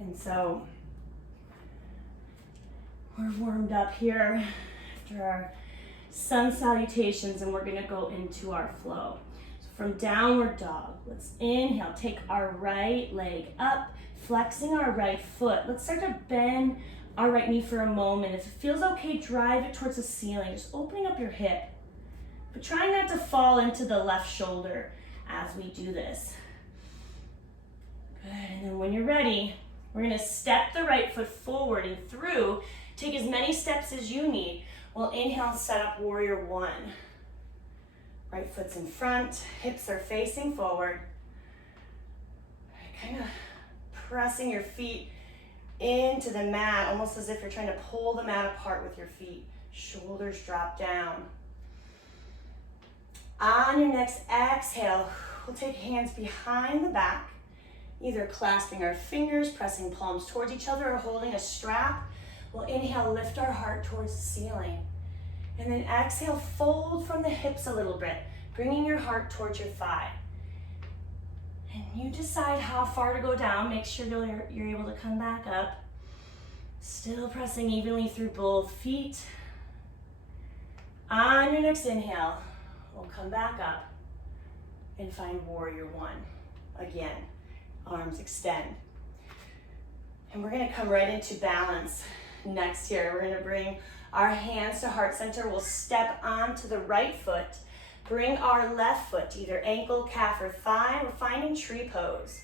And so we're warmed up here after our sun salutations, and we're gonna go into our flow. So from downward dog, let's inhale, take our right leg up, flexing our right foot. Let's start to bend our right knee for a moment. If it feels okay, drive it towards the ceiling, just opening up your hip, but trying not to fall into the left shoulder as we do this. Good, and then when you're ready, we're gonna step the right foot forward and through. Take as many steps as you need. We'll inhale and set up warrior one. Right foot's in front, hips are facing forward. Kind of pressing your feet into the mat, almost as if you're trying to pull the mat apart with your feet. Shoulders drop down. On your next exhale, we'll take hands behind the back, either clasping our fingers, pressing palms towards each other, or holding a strap. We'll inhale, lift our heart towards the ceiling. And then exhale, fold from the hips a little bit, bringing your heart towards your thigh. And you decide how far to go down. Make sure you're able to come back up. Still pressing evenly through both feet. On your next inhale, we'll come back up and find warrior one. Again, arms extend. And we're gonna come right into balance next here. We're gonna bring our hands to heart center. We'll step onto the right foot. Bring our left foot to either ankle, calf, or thigh. We're finding tree pose.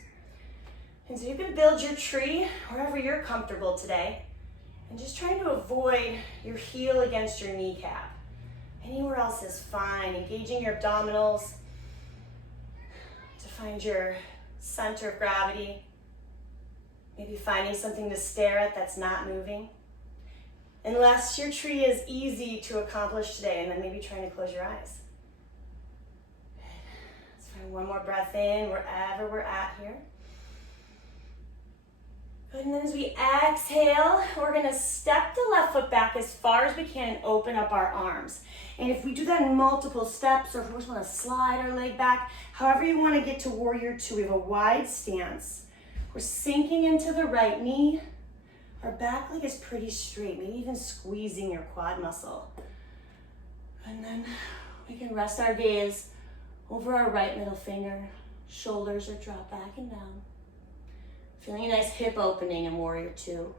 And so you can build your tree wherever you're comfortable today. And just trying to avoid your heel against your kneecap. Anywhere else is fine. Engaging your abdominals to find your center of gravity. Maybe finding something to stare at that's not moving. Unless your tree is easy to accomplish today, and then maybe trying to close your eyes. Let's find one more breath in wherever we're at here. Good, and then as we exhale, we're gonna step the left foot back as far as we can and open up our arms. And if we do that in multiple steps, or if we just wanna slide our leg back, however you wanna get to warrior two, we have a wide stance. We're sinking into the right knee. Our back leg is pretty straight, maybe even squeezing your quad muscle. And then we can rest our gaze over our right middle finger. Shoulders are dropped back and down. Feeling a nice hip opening in warrior two.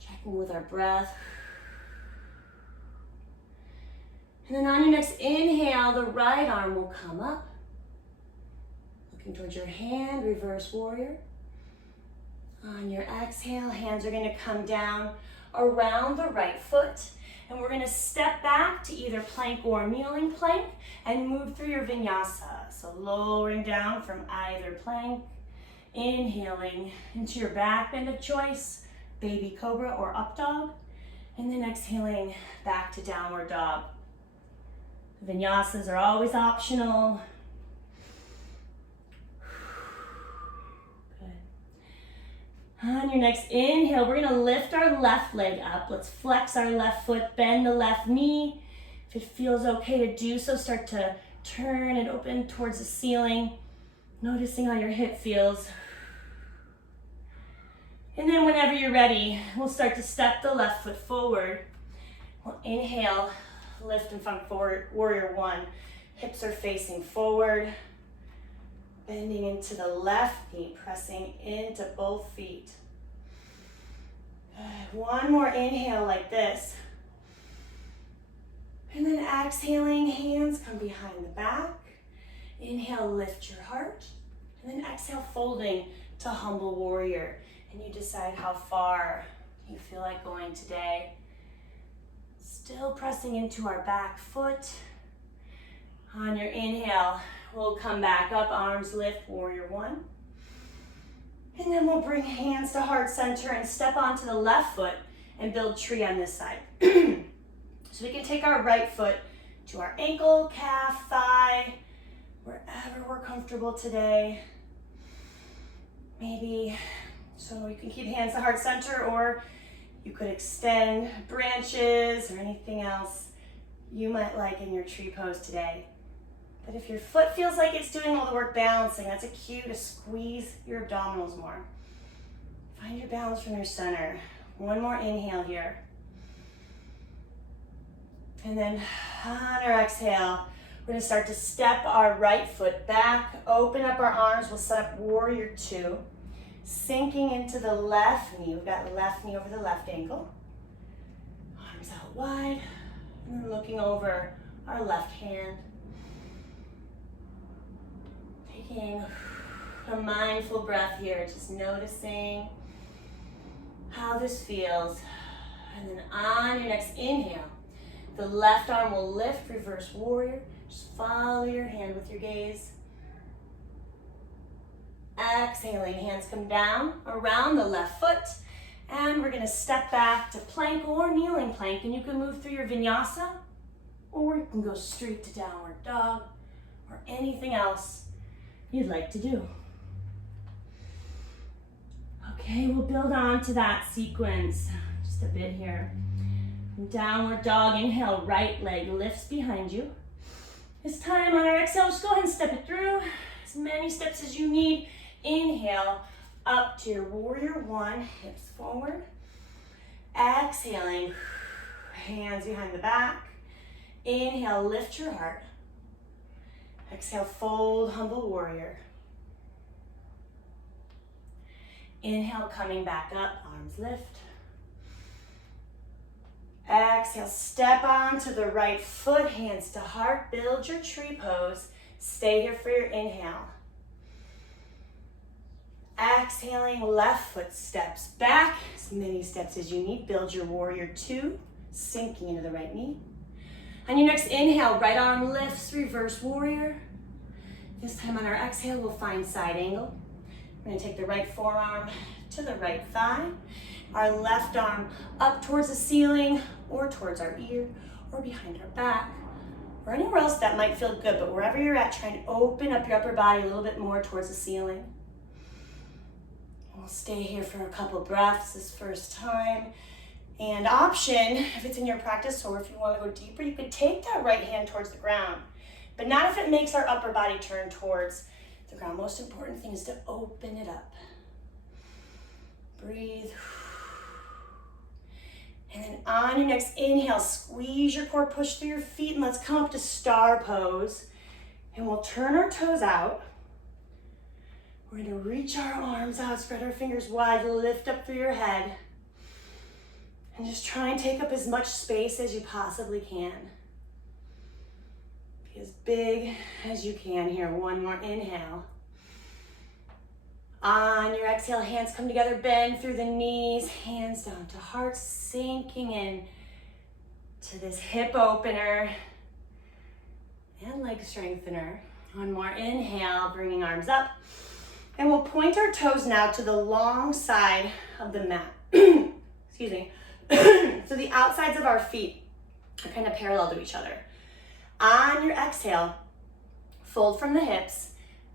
Checking with our breath. And then on your next inhale, the right arm will come up. Looking towards your hand, reverse warrior. On your exhale, hands are gonna come down around the right foot, and we're gonna step back to either plank or kneeling plank and move through your vinyasa. So lowering down from either plank, inhaling into your back bend of choice, baby cobra or up dog, and then exhaling back to downward dog. Vinyasas are always optional. On your next inhale, we're gonna lift our left leg up. Let's flex our left foot, bend the left knee. If it feels okay to do so, start to turn and open towards the ceiling, noticing how your hip feels. And then whenever you're ready, we'll start to step the left foot forward. We'll inhale, lift and find forward, warrior one. Hips are facing forward. Bending into the left knee, pressing into both feet. Good. One more inhale like this. And then exhaling, hands come behind the back. Inhale, lift your heart. And then exhale, folding to humble warrior. And you decide how far you feel like going today. Still pressing into our back foot. On your inhale, we'll come back up, arms lift, warrior one. And then we'll bring hands to heart center and step onto the left foot and build tree on this side. So we can take our right foot to our ankle, calf, thigh, wherever we're comfortable today. Maybe, so you can keep hands to heart center, or you could extend branches or anything else you might like in your tree pose today. But if your foot feels like it's doing all the work balancing, that's a cue to squeeze your abdominals more. Find your balance from your center. One more inhale here. And then on our exhale, we're gonna start to step our right foot back, open up our arms. We'll set up warrior two, sinking into the left knee. We've got left knee over the left ankle. Arms out wide, and then looking over our left hand. Taking a mindful breath here, just noticing how this feels. And then on your next inhale, the left arm will lift, reverse warrior. Just follow your hand with your gaze. Exhaling, hands come down around the left foot. And we're gonna step back to plank or kneeling plank. And you can move through your vinyasa, or you can go straight to downward dog, or anything else you'd like to do. Okay, we'll build on to that sequence just a bit here. Downward dog, inhale, right leg lifts behind you. This time on our exhale, just go ahead and step it through. As many steps as you need. Inhale, up to your warrior one, hips forward. Exhaling, hands behind the back. Inhale, lift your heart. Exhale, fold, humble warrior. Inhale, coming back up, arms lift. Exhale, step onto the right foot, hands to heart, build your tree pose. Stay here for your inhale. Exhaling, left foot steps back, as many steps as you need. Build your warrior two, sinking into the right knee. On your next inhale, right arm lifts, reverse warrior. This time on our exhale, we'll find side angle. We're gonna take the right forearm to the right thigh. Our left arm up towards the ceiling or towards our ear or behind our back or anywhere else that might feel good, but wherever you're at, try and open up your upper body a little bit more towards the ceiling. We'll stay here for a couple breaths this first time. And option, if it's in your practice or if you want to go deeper, you could take that right hand towards the ground, but not if it makes our upper body turn towards the ground. Most important thing is to open it up. Breathe. And then on your next inhale, squeeze your core, push through your feet, and let's come up to star pose. And we'll turn our toes out. We're gonna reach our arms out, spread our fingers wide, lift up through your head. And just try and take up as much space as you possibly can. Be as big as you can here. One more inhale. On your exhale, hands come together, bend through the knees, hands down to heart, sinking in to this hip opener and leg strengthener. One more inhale, bringing arms up. And we'll point our toes now to the long side of the mat. Excuse me. So the outsides of our feet are kind of parallel to each other. On your exhale, fold from the hips,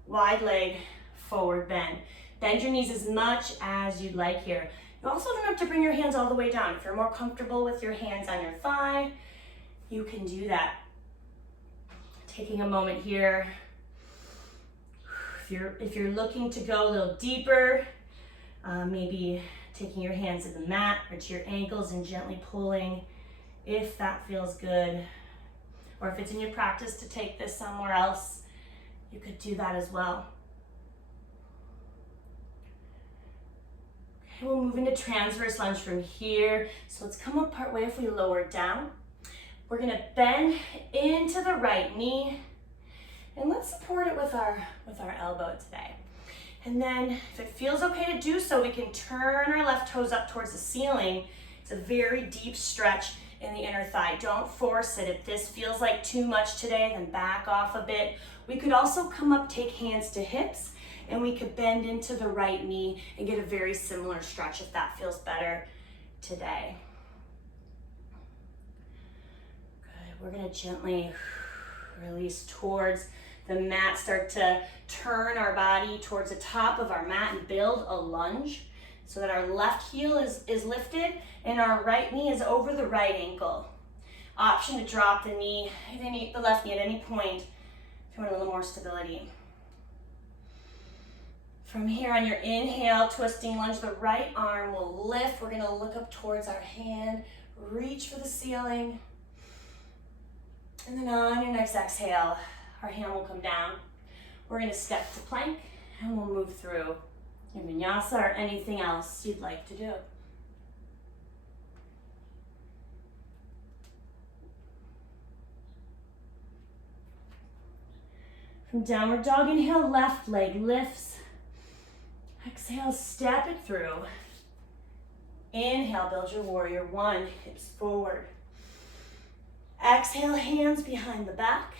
wide leg, forward bend. Bend your knees as much as you'd like here. You also don't have to bring your hands all the way down. If you're more comfortable with your hands on your thigh, you can do that. Taking a moment here. If you're looking to go a little deeper, maybe taking your hands to the mat or to your ankles and gently pulling if that feels good. Or if it's in your practice to take this somewhere else, you could do that as well. Okay, we'll move into transverse lunge from here. So let's come up part way if we lower down. We're gonna bend into the right knee and let's support it with our elbow today. And then if it feels okay to do so, we can turn our left toes up towards the ceiling. It's a very deep stretch in the inner thigh. Don't force it. If this feels like too much today, then back off a bit. We could also come up, take hands to hips, and we could bend into the right knee and get a very similar stretch if that feels better today. Good. We're gonna gently release towards the mat, start to turn our body towards the top of our mat and build a lunge so that our left heel is lifted and our right knee is over the right ankle. Option to drop the left knee at any point if you want a little more stability. From here on your inhale, twisting lunge, the right arm will lift. We're gonna look up towards our hand, reach for the ceiling. And then on your next exhale, our hand will come down. We're gonna step to plank and we'll move through your vinyasa or anything else you'd like to do. From downward dog, inhale, left leg lifts. Exhale, step it through. Inhale, build your warrior one, hips forward. Exhale, hands behind the back.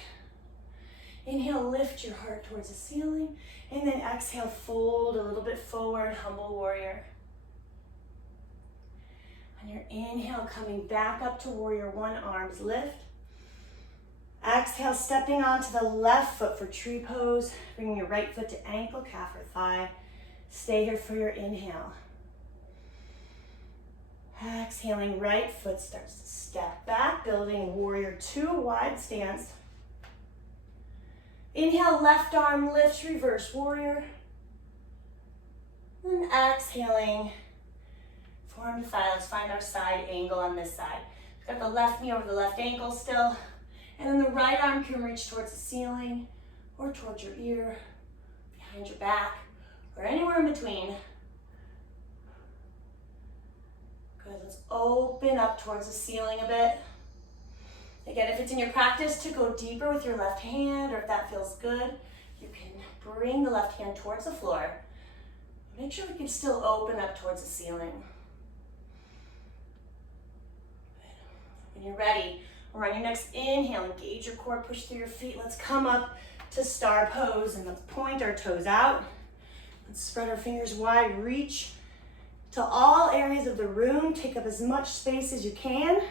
Inhale, lift your heart towards the ceiling. And then exhale, fold a little bit forward, humble warrior. On your inhale, coming back up to warrior one, arms lift. Exhale, stepping onto the left foot for tree pose. Bringing your right foot to ankle, calf or thigh. Stay here for your inhale. Exhaling, right foot starts to step back, building warrior two, wide stance. Inhale, left arm lifts, reverse warrior. And exhaling, forearm to thigh. Let's find our side angle on this side. Got the left knee over the left ankle still. And then the right arm can reach towards the ceiling or towards your ear, behind your back, or anywhere in between. Good, let's open up towards the ceiling a bit. Again, if it's in your practice to go deeper with your left hand, or if that feels good, you can bring the left hand towards the floor. Make sure we can still open up towards the ceiling. When you're ready, or on your next inhale, engage your core, push through your feet. Let's come up to star pose and let's point our toes out. Let's spread our fingers wide, reach to all areas of the room. Take up as much space as you can.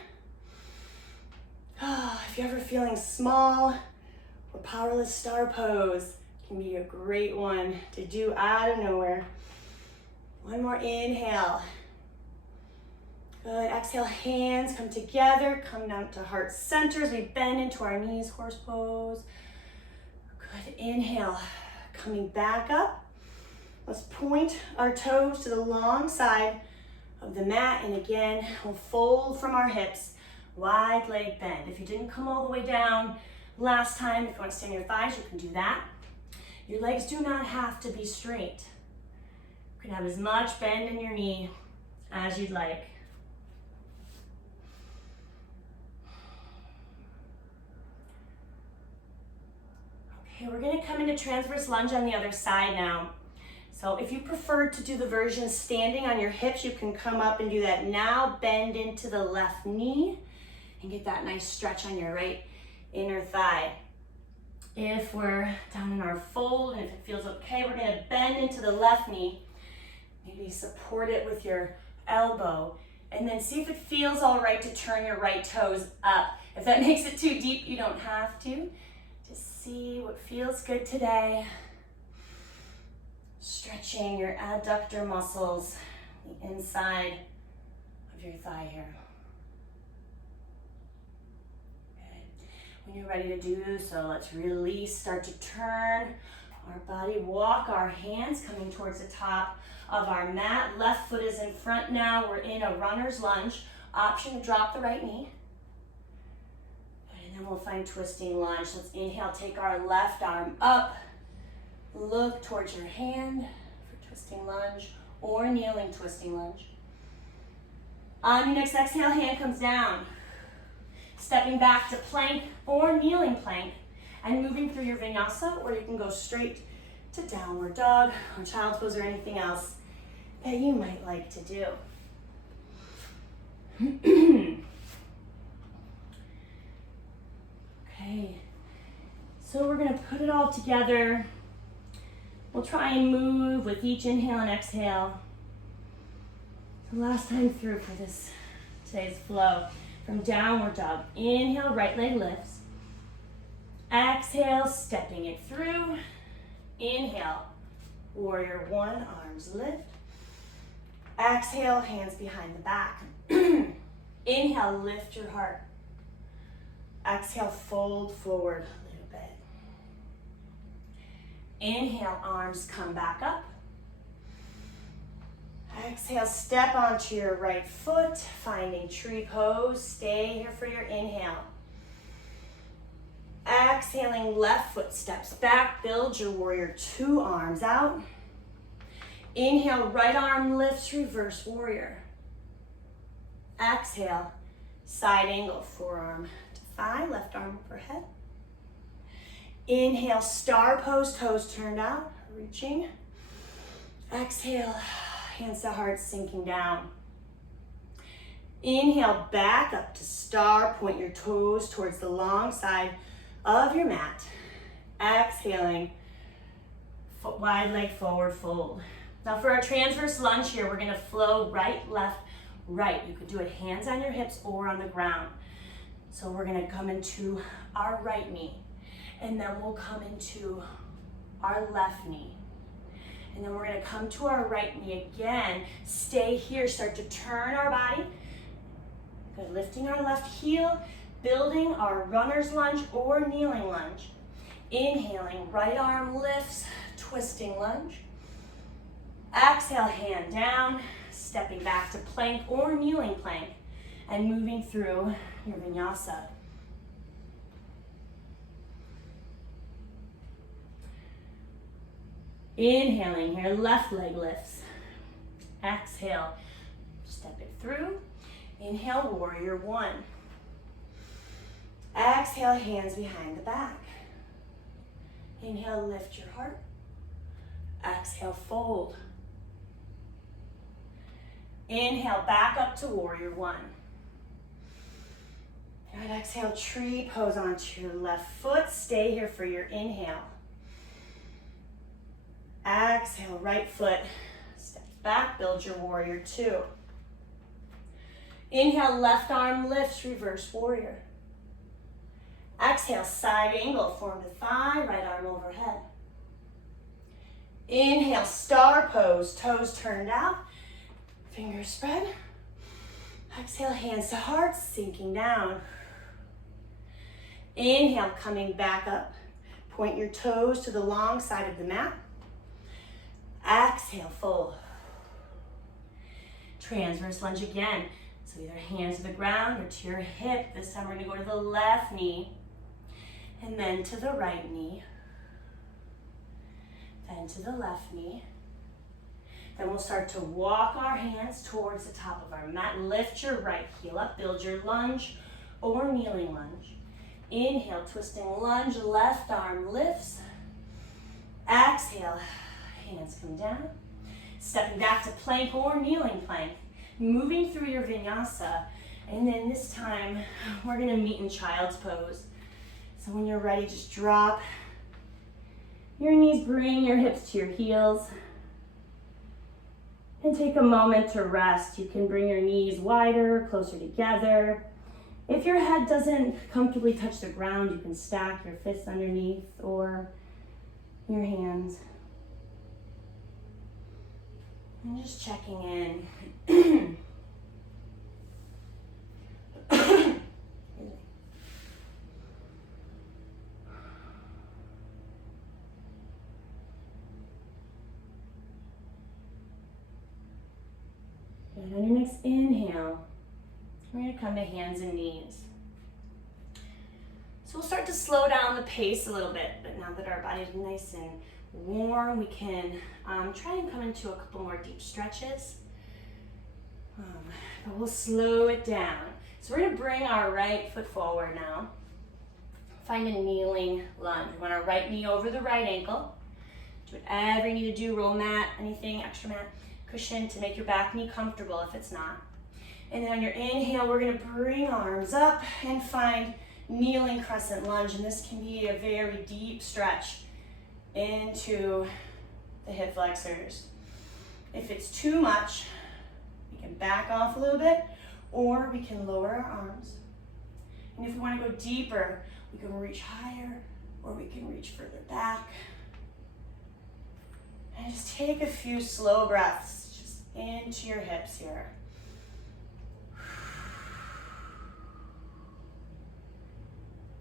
If you're ever feeling small or powerless, star pose can be a great one to do out of nowhere. One more inhale. Good, exhale, hands come together, come down to heart center as we bend into our knees, horse pose. Good, inhale, coming back up. Let's point our toes to the long side of the mat, and again, we'll fold from our hips, wide leg bend. If you didn't come all the way down last time, if you want to stand on your thighs, you can do that. Your legs do not have to be straight. You can have as much bend in your knee as you'd like. Okay, we're gonna come into transverse lunge on the other side now. So if you prefer to do the version standing on your hips, you can come up and do that now. Bend into the left knee and get that nice stretch on your right inner thigh. If we're down in our fold and if it feels okay, we're gonna bend into the left knee. Maybe support it with your elbow and then see if it feels all right to turn your right toes up. If that makes it too deep, you don't have to. Just see what feels good today. Stretching your adductor muscles, the inside of your thigh here. Good. When you're ready to do so, let's release, start to turn our body, walk our hands coming towards the top of our mat. Left foot is in front now. We're in a runner's lunge. Option to drop the right knee. And then we'll find twisting lunge. Let's inhale, take our left arm up. Look towards your hand for twisting lunge or kneeling twisting lunge. On your next exhale, hand comes down. Stepping back to plank or kneeling plank and moving through your vinyasa, or you can go straight to downward dog or child's pose or anything else that you might like to do. Okay, so we're gonna put it all together. We'll try and move with each inhale and exhale. The last time through for today's flow. From downward dog, inhale, right leg lifts. Exhale, stepping it through. Inhale, warrior one, arms lift. Exhale, hands behind the back. Inhale, lift your heart. Exhale, fold forward a little bit. Inhale, arms come back up. Exhale, step onto your right foot, finding tree pose. Stay here for your inhale. Exhaling, left foot steps back, build your warrior two, arms out. Inhale, right arm lifts, reverse warrior. Exhale, side angle, forearm to thigh, left arm overhead. Inhale, star pose, toes turned out, reaching. Exhale, hands to heart, sinking down. Inhale, back up to star, point your toes towards the long side of your mat. Exhaling, wide leg forward fold. Now for our transverse lunge here, we're gonna flow right, left, right. You could do it hands on your hips or on the ground. So we're gonna come into our right knee, and then we'll come into our left knee. And then we're gonna come to our right knee again. Stay here, start to turn our body. Good, lifting our left heel, building our runner's lunge or kneeling lunge. Inhaling, right arm lifts, twisting lunge. Exhale, hand down, stepping back to plank or kneeling plank, and moving through your vinyasa. Inhaling here, left leg lifts. Exhale, step it through. Inhale, warrior one. Exhale, hands behind the back. Inhale, lift your heart. Exhale, fold. Inhale, back up to warrior one. Good, exhale, tree pose onto your left foot. Stay here for your inhale. Exhale, right foot steps back, build your warrior two. Inhale, left arm lifts, reverse warrior. Exhale, side angle, form to thigh, right arm overhead. Inhale, star pose, toes turned out, fingers spread. Exhale, hands to heart, sinking down. Inhale, coming back up. Point your toes to the long side of the mat. Exhale, fold. Transverse lunge again. So either hands to the ground or to your hip. This time we're gonna go to the left knee and then to the right knee. Then to the left knee. Then we'll start to walk our hands towards the top of our mat. Lift your right heel up, build your lunge or kneeling lunge. Inhale, twisting lunge, left arm lifts. Exhale, hands come down. Stepping back to plank or kneeling plank. Moving through your vinyasa. And then this time, we're gonna meet in child's pose. So when you're ready, just drop your knees, bring your hips to your heels. And take a moment to rest. You can bring your knees wider, closer together. If your head doesn't comfortably touch the ground, you can stack your fists underneath or your hands. And just checking in. And on your next inhale, we're going to come to hands and knees. So we'll start to slow down the pace a little bit, but now that our body is nice and warm, we can try and come into a couple more deep stretches. But we'll slow it down. So we're going to bring our right foot forward now. Find a kneeling lunge. We want our right knee over the right ankle. Do whatever you need to do, roll mat, anything, extra mat, cushion to make your back knee comfortable if it's not. And then on your inhale, we're going to bring arms up and find kneeling crescent lunge. And this can be a very deep stretch into the hip flexors. If it's too much, we can back off a little bit, or we can lower our arms. And if we want to go deeper, we can reach higher, or we can reach further back. And just take a few slow breaths just into your hips here.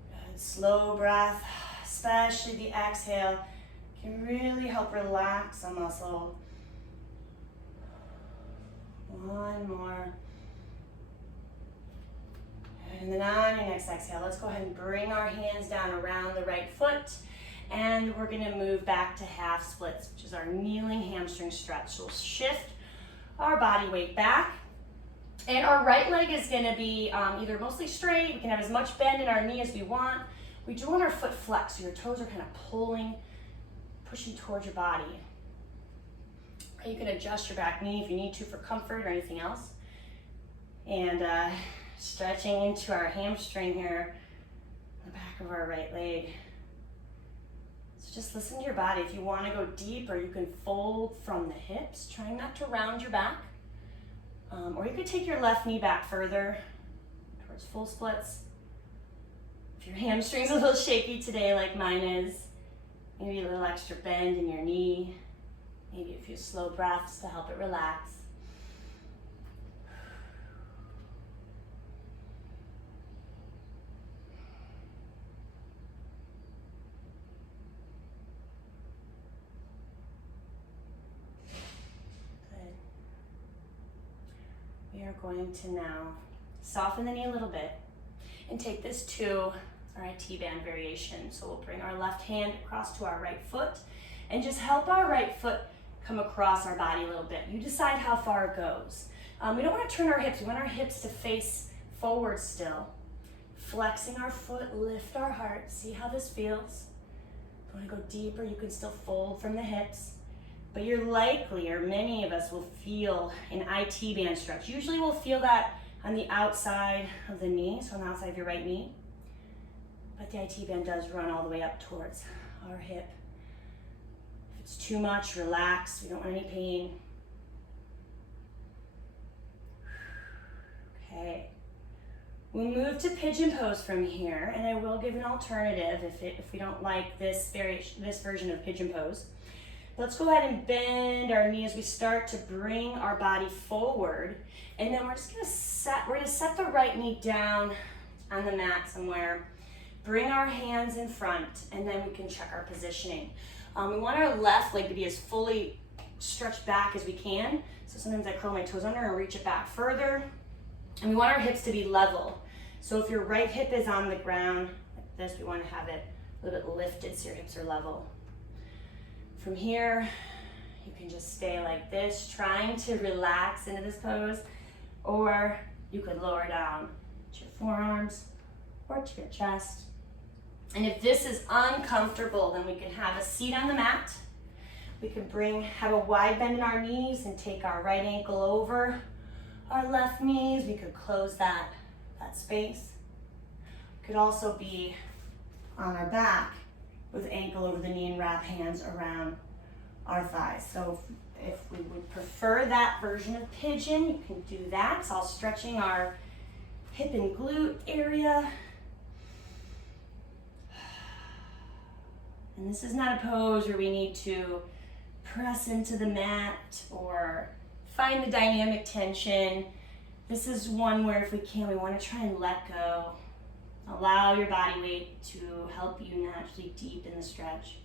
Good, slow breath, especially the exhale, can really help relax a muscle. one more. And then on your next exhale, let's go ahead and bring our hands down around the right foot. And we're gonna move back to half splits, which is our kneeling hamstring stretch. So we'll shift our body weight back. And our right leg is gonna be either mostly straight. We can have as much bend in our knee as we want. We do want our foot flexed, so your toes are kind of pushing towards your body. You can adjust your back knee if you need to for comfort or anything else. And stretching into our hamstring here, the back of our right leg. So just listen to your body. If you want to go deeper, you can fold from the hips, trying not to round your back. Or you could take your left knee back further towards full splits. If your hamstring's a little shaky today like mine is, maybe a little extra bend in your knee, maybe a few slow breaths to help it relax. Good. We are going to now soften the knee a little bit and take this to our IT band variation. So we'll bring our left hand across to our right foot and just help our right foot come across our body a little bit. You decide how far it goes. We don't want to turn our hips. We want our hips to face forward still. Flexing our foot, lift our heart. See how this feels. If you want to go deeper, you can still fold from the hips. But you're likely, or many of us will feel an IT band stretch. Usually we'll feel that on the outside of the knee, so on the outside of your right knee. But the IT band does run all the way up towards our hip. If it's too much, relax. We don't want any pain. Okay. We'll move to pigeon pose from here, and I will give an alternative if we don't like this version of pigeon pose. Let's go ahead and bend our knee as we start to bring our body forward, and then we're gonna set the right knee down on the mat somewhere. Bring our hands in front, and then we can check our positioning. We want our left leg to be as fully stretched back as we can. So sometimes I curl my toes under and reach it back further. And we want our hips to be level. So if your right hip is on the ground like this, we want to have it a little bit lifted so your hips are level. From here, you can just stay like this, trying to relax into this pose, or you could lower down to your forearms or to your chest. And if this is uncomfortable, then we can have a seat on the mat. We can have a wide bend in our knees and take our right ankle over our left knees. We could close that space. Could also be on our back with ankle over the knee and wrap hands around our thighs. So if we would prefer that version of pigeon, you can do that. It's all stretching our hip and glute area. And this is not a pose where we need to press into the mat or find the dynamic tension. This is one where if we can, we want to try and let go. Allow your body weight to help you naturally deepen the stretch.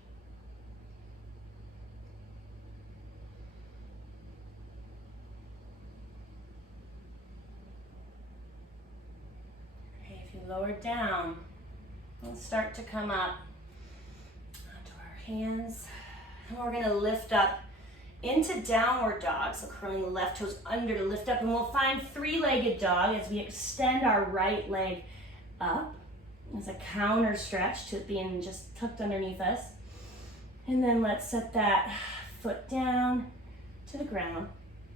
Okay, if you lower down, we'll start to come up onto our hands. And we're going to lift up into downward dog. So curling the left toes under to lift up, and we'll find three-legged dog as we extend our right leg up as a counter stretch to it being just tucked underneath us. And then let's set that foot down to the ground.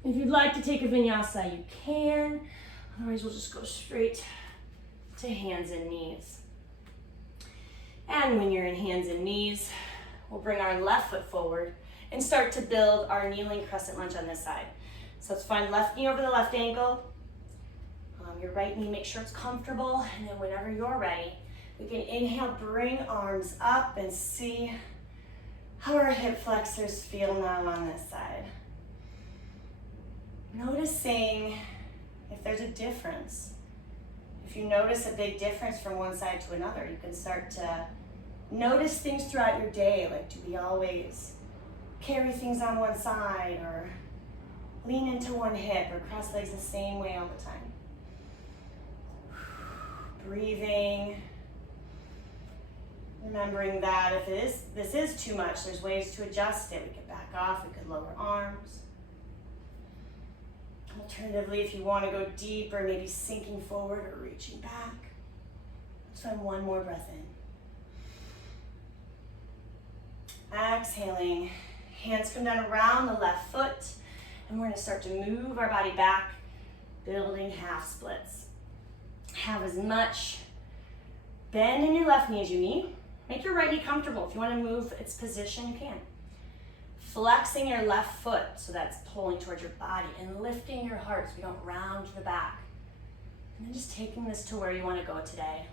If you'd like to take a vinyasa, you can. Otherwise, we'll just go straight to hands and knees. And when you're in hands and knees, we'll bring our left foot forward and start to build our kneeling crescent lunge on this side. So let's find left knee over the left ankle. Your right knee, make sure it's comfortable. And then whenever you're ready, we can inhale, bring arms up, and see how our hip flexors feel now on this side. Noticing if there's a difference. If you notice a big difference from one side to another, you can start to notice things throughout your day, like do we always carry things on one side, or Lean into one hip or cross legs the same way all the time. Breathing. Remembering that if this is too much, there's ways to adjust it. We could back off, we could lower arms. Alternatively, if you want to go deeper, maybe sinking forward or reaching back. Let's find one more breath in. Exhaling. Hands come down around the left foot, and we're going to start to move our body back, building half splits. Have as much bend in your left knee as you need. Make your right knee comfortable. If you want to move its position, you can. Flexing your left foot, so that's pulling towards your body, and lifting your heart so we don't round to the back. And then just taking this to where you want to go today.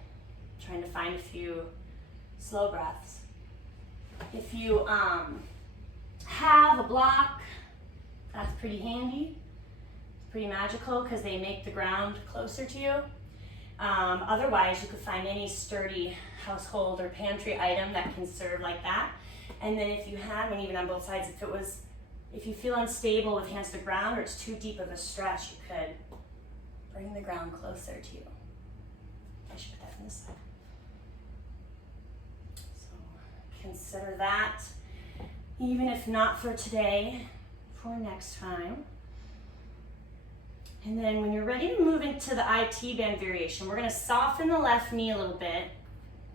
Trying to find a few slow breaths. If you have a block, that's pretty handy. It's pretty magical because they make the ground closer to you. Otherwise, you could find any sturdy household or pantry item that can serve like that. And then if you have, and even on both sides, if you feel unstable with hands to the ground or it's too deep of a stretch, you could bring the ground closer to you. I should put that on this side. So consider that, even if not for today, for next time. And then when you're ready to move into the IT band variation, we're going to soften the left knee a little bit,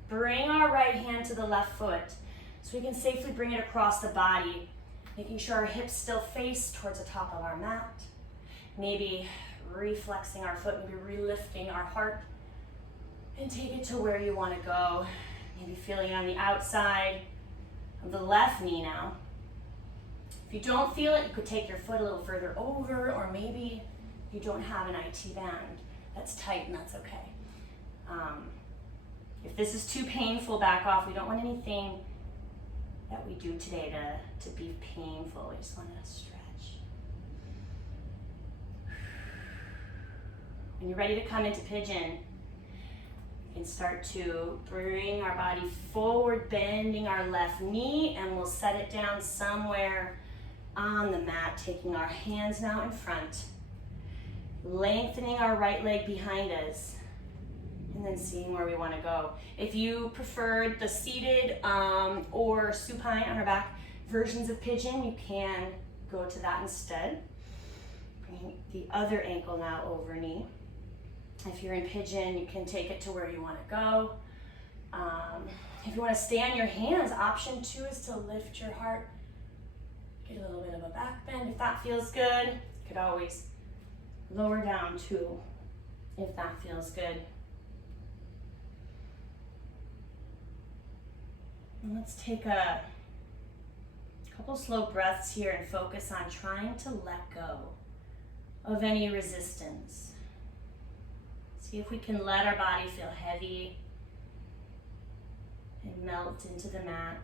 bring our right hand to the left foot so we can safely bring it across the body, making sure our hips still face towards the top of our mat. Maybe reflexing our foot, maybe relifting our heart, and take it to where you want to go. Maybe feeling it on the outside of the left knee now. If you don't feel it, you could take your foot a little further over, or maybe you don't have an IT band that's tight, and that's okay. If this is too painful, back off. We don't want anything that we do today to be painful. We just want to stretch. When you're ready to come into pigeon, you can start to bring our body forward, bending our left knee, and we'll set it down somewhere on the mat, taking our hands now in front, lengthening our right leg behind us, and then seeing where we want to go. If you preferred the seated or supine on our back versions of pigeon, you can go to that instead. Bring the other ankle now over knee. If you're in pigeon, you can take it to where you want to go. If you want to stay on your hands, option 2 is to lift your heart. Get a little bit of a back bend. If that feels good, you could always lower down too, if that feels good. And let's take a couple slow breaths here and focus on trying to let go of any resistance. See if we can let our body feel heavy and melt into the mat.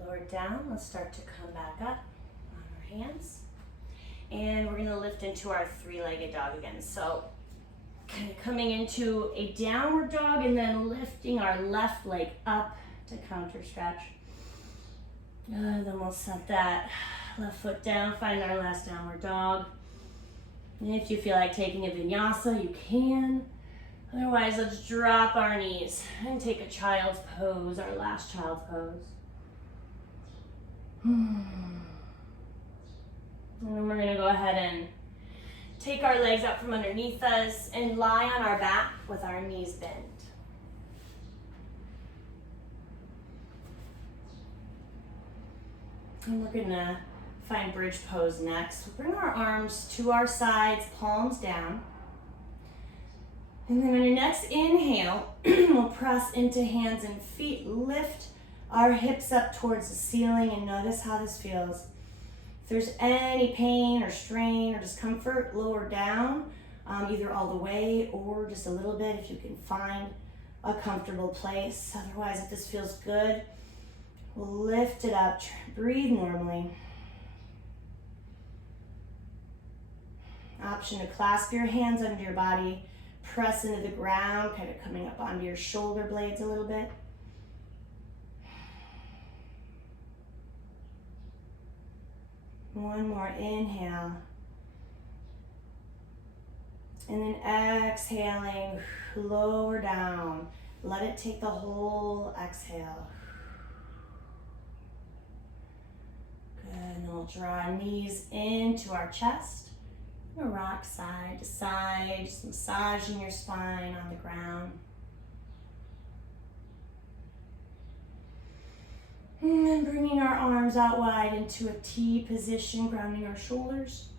Lower down, let's start to come back up on our hands. And we're gonna lift into our 3-legged dog again. So kind of coming into a downward dog and then lifting our left leg up to counter stretch. And then we'll set that left foot down, find our last downward dog. And if you feel like taking a vinyasa, you can. Otherwise, let's drop our knees and take a child's pose, our last child's pose. And then we're going to go ahead and take our legs out from underneath us and lie on our back with our knees bent. And we're going to find bridge pose next. We'll bring our arms to our sides, palms down. And then on your next inhale, we'll press into hands and feet. Lift our hips up towards the ceiling and notice how this feels. If there's any pain or strain or discomfort, lower down, either all the way or just a little bit if you can find a comfortable place. Otherwise, if this feels good, We'll lift it up, breathe normally. Option to clasp your hands under your body, press into the ground, kind of coming up onto your shoulder blades a little bit. One more inhale. And then exhaling, lower down. Let it take the whole exhale. Good, and then we'll draw our knees into our chest. We'll rock side to side, just massaging your spine on the ground. And then bringing our arms out wide into a T position, grounding our shoulders.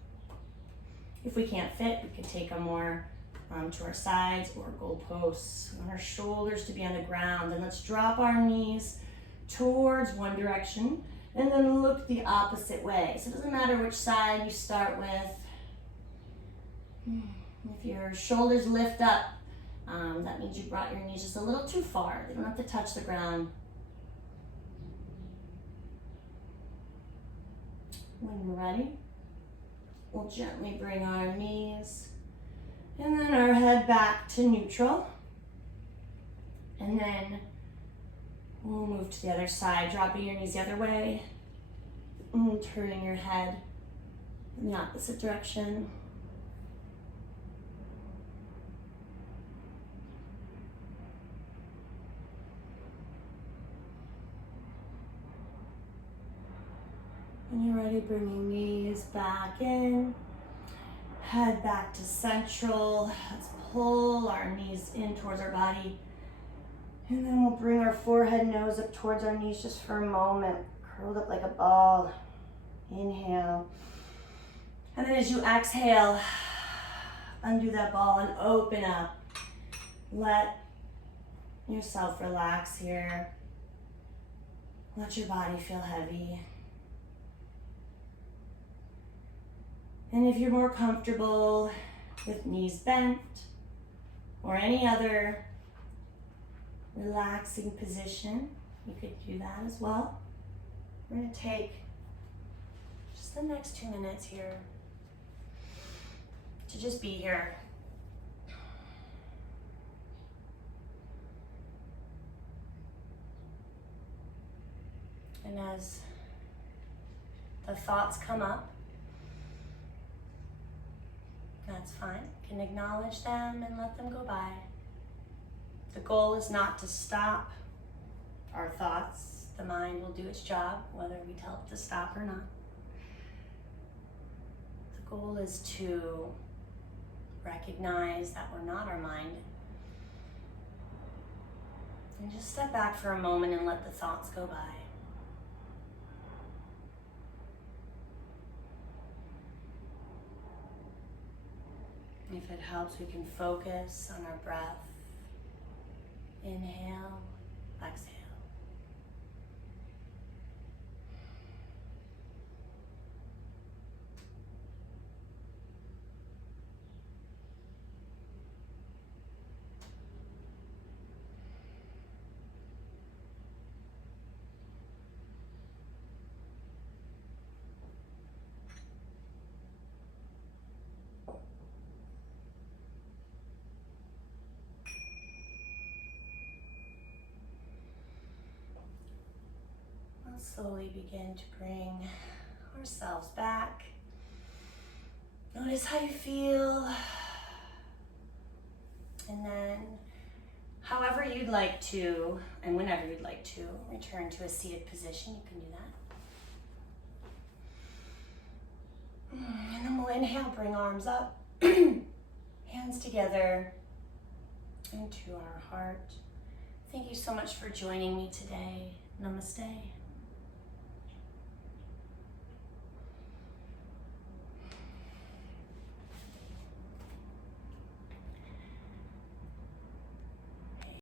If we can't fit, we can take them more to our sides or goalposts. We want our shoulders to be on the ground. And let's drop our knees towards one direction and then look the opposite way. So it doesn't matter which side you start with. If your shoulders lift up, that means you brought your knees just a little too far. They don't have to touch the ground. When you're ready, we'll gently bring our knees and then our head back to neutral. And then we'll move to the other side, dropping your knees the other way and turning your head in the opposite direction. When you're ready, bringing knees back in, head back to central. Let's pull our knees in towards our body. And then we'll bring our forehead, nose up towards our knees just for a moment. Curled up like a ball. Inhale. And then as you exhale, undo that ball and open up. Let yourself relax here. Let your body feel heavy. And if you're more comfortable with knees bent or any other relaxing position, you could do that as well. We're going to take just the next 2 minutes here to just be here. And as the thoughts come up, that's fine. You can acknowledge them and let them go by. The goal is not to stop our thoughts. The mind will do its job, whether we tell it to stop or not. The goal is to recognize that we're not our mind. And just step back for a moment and let the thoughts go by. If it helps, we can focus on our breath. Inhale, exhale. Slowly begin to bring ourselves back. Notice how you feel. And then, however you'd like to, and whenever you'd like to, return to a seated position. You can do that. And then we'll inhale, bring arms up, hands together into our heart. Thank you so much for joining me today. Namaste.